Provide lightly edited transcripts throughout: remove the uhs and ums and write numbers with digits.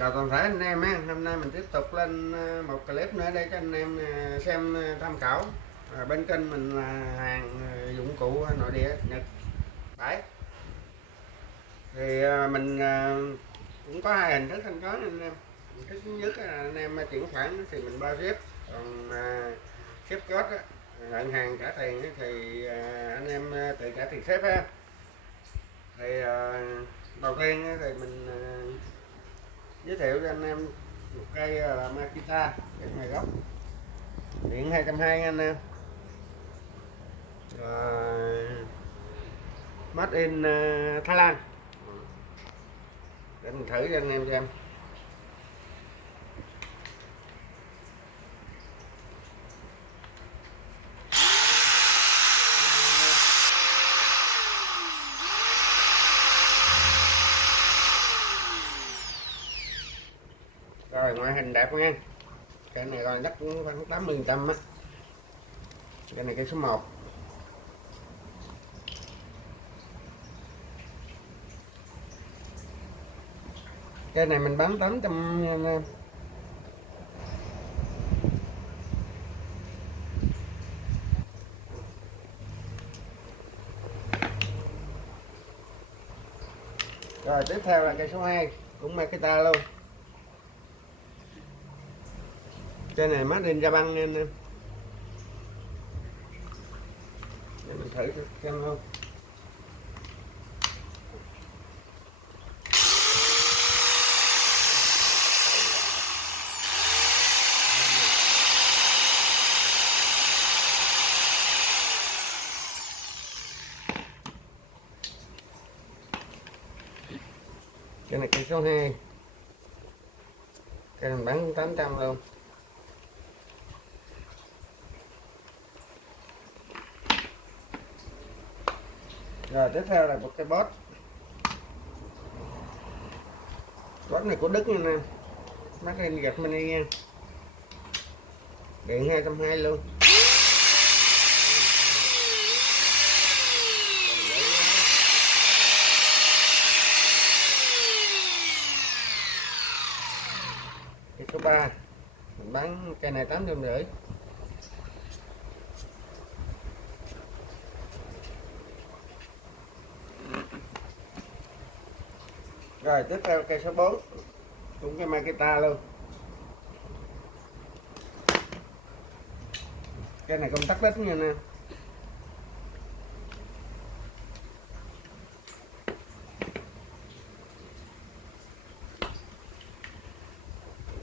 Chào toàn thể anh em á, hôm nay mình tiếp tục lên một clip nữa để cho anh em xem tham khảo. Bên kênh mình là hàng dụng cụ nội địa Nhật Bãi. Thì mình cũng có hai hình thức thanh toán anh em. Hình thức thứ nhất là anh em chuyển khoản thì mình bao ship, còn ship code á, nhận hàng trả tiền thì anh em tự trả tiền ship ha. Thì đầu tiên thì mình giới thiệu cho anh em một cây là Makita, cây này gốc điện 220 anh em, made in Thái Lan. Để mình thử cho anh em xem. Rồi ngoại hình đẹp nha, cái này còn đất cũng khoảng 80% á. Cái này cây số 1. Cái này mình bán 800 nha anh em. Rồi tiếp theo là cây số 2, cũng Makita luôn. Cái này made in Japan nha anh em. Để mình thử xem luôn. Cái này cây số 2, cái này bán 800 luôn. Rồi tiếp theo là một cái boss. Boss này của Đức nha anh em, made in Germany nha, điện 220 luôn. Cây số 3 mình bán cây này 850. Rồi tiếp theo cây số 4, cũng cái Makita luôn. Cái này công tắc đít nha nè.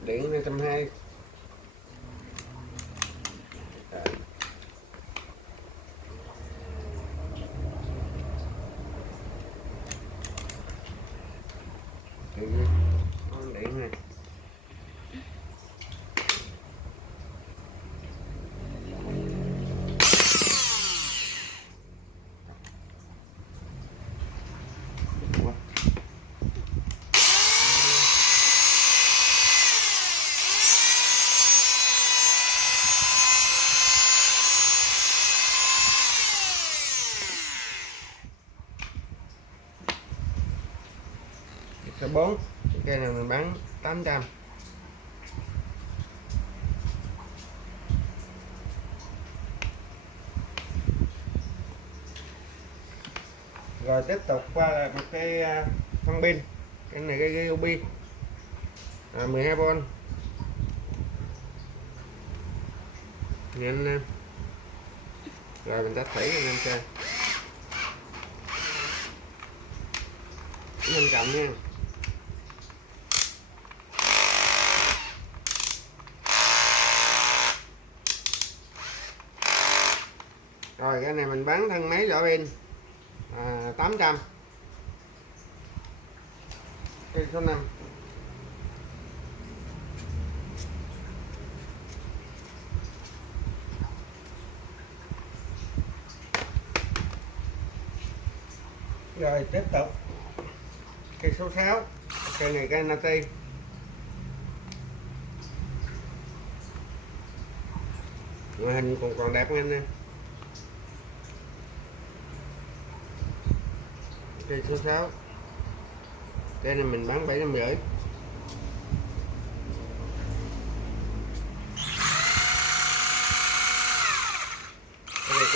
Điện 220. Con điện này. Số 4, cây này mình bán 800. Rồi tiếp tục qua là một cái phân pin. Cái này cái Ryobi 12V nha anh em. Rồi mình test thử cho anh em xem. Mình cầm nha. Rồi cái này mình bán thân máy vỏ pin 800. Cây số 5. Rồi tiếp tục cây số 6, cây này cây Nati. Ngoại hình còn đẹp nha anh em. Cây số 6, cây này mình bán 750.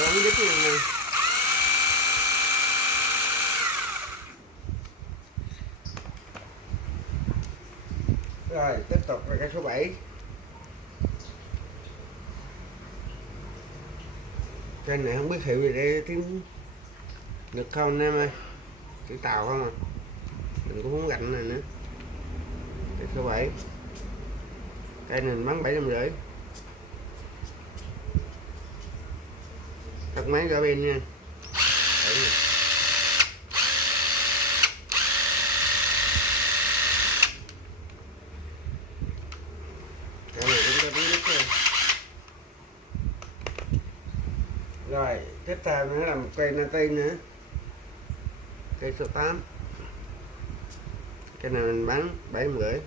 cái ống vít này. Rồi tiếp tục là cái số 7. Cái này không biết hiệu gì đây, tiếng Nhật không anh em ơi, chữ Tàu không à, mình cũng không gạnh này nữa. Cái số 7, cây này mình bán 750. Tắt máy ra bên nha. Cái này cũng có tiếng nít. Rồi tiếp theo nữa là một cây nati nữa, cây số 8. Cái này mình bán 750.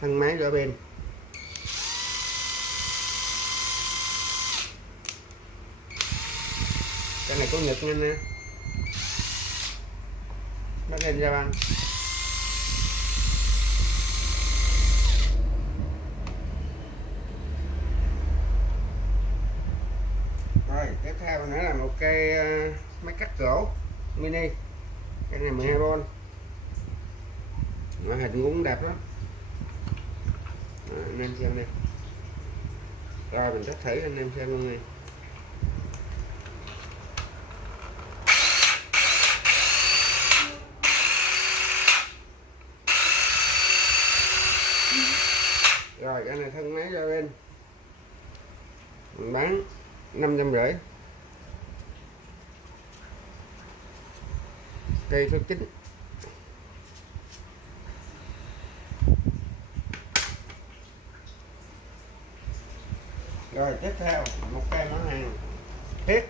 Thân máy ở bên. Cái này có Nhật nha nè, bắt lên ra băng. Rồi tiếp theo nữa là một cây máy cắt gỗ mini, cái này 12V, ngoại hình cũng đẹp lắm. Anh em xem đây. Rồi mình test thử anh em xem luôn này. Rồi cái này thân máy ra bên, mình bán 550. Cây số 9. Rồi tiếp theo một cây món hàng thiết,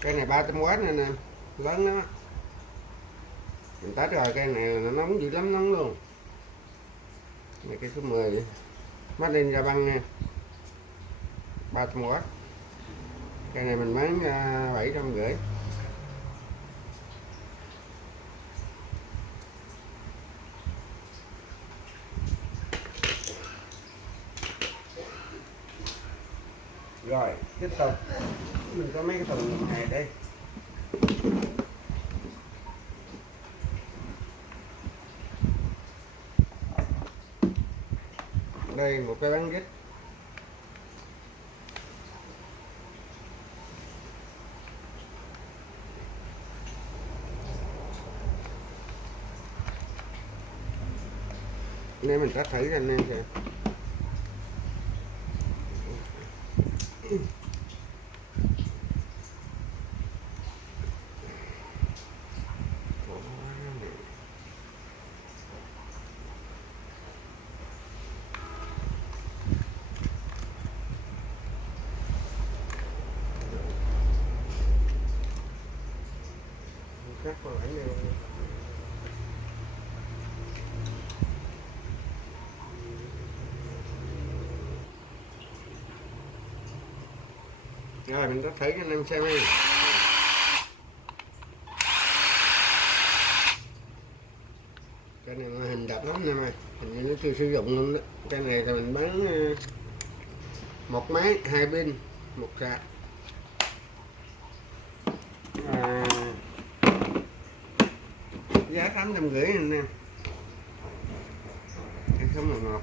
cây này 300W này nè, lớn đó. Mình test rồi, cây này nó nóng dữ lắm, nóng luôn. Này cây số 10 vậy. Mắt lên ra băng nha, 300W. Cây này mình bán 750. Rồi tiếp tục mình có mấy cái thùng này đây. Đây một cái bán vít. Nên mình cắt thử cho anh em kìa. Cắt vào ảnh này. Rồi mình cắt thử cho anh em xem đi. Cái này hình đẹp lắm nè mày, hình như nó chưa sử dụng luôn đó. Cái này thì mình bán một máy 2 pin 1 sạc, giá 850 anh em. Cái số 11.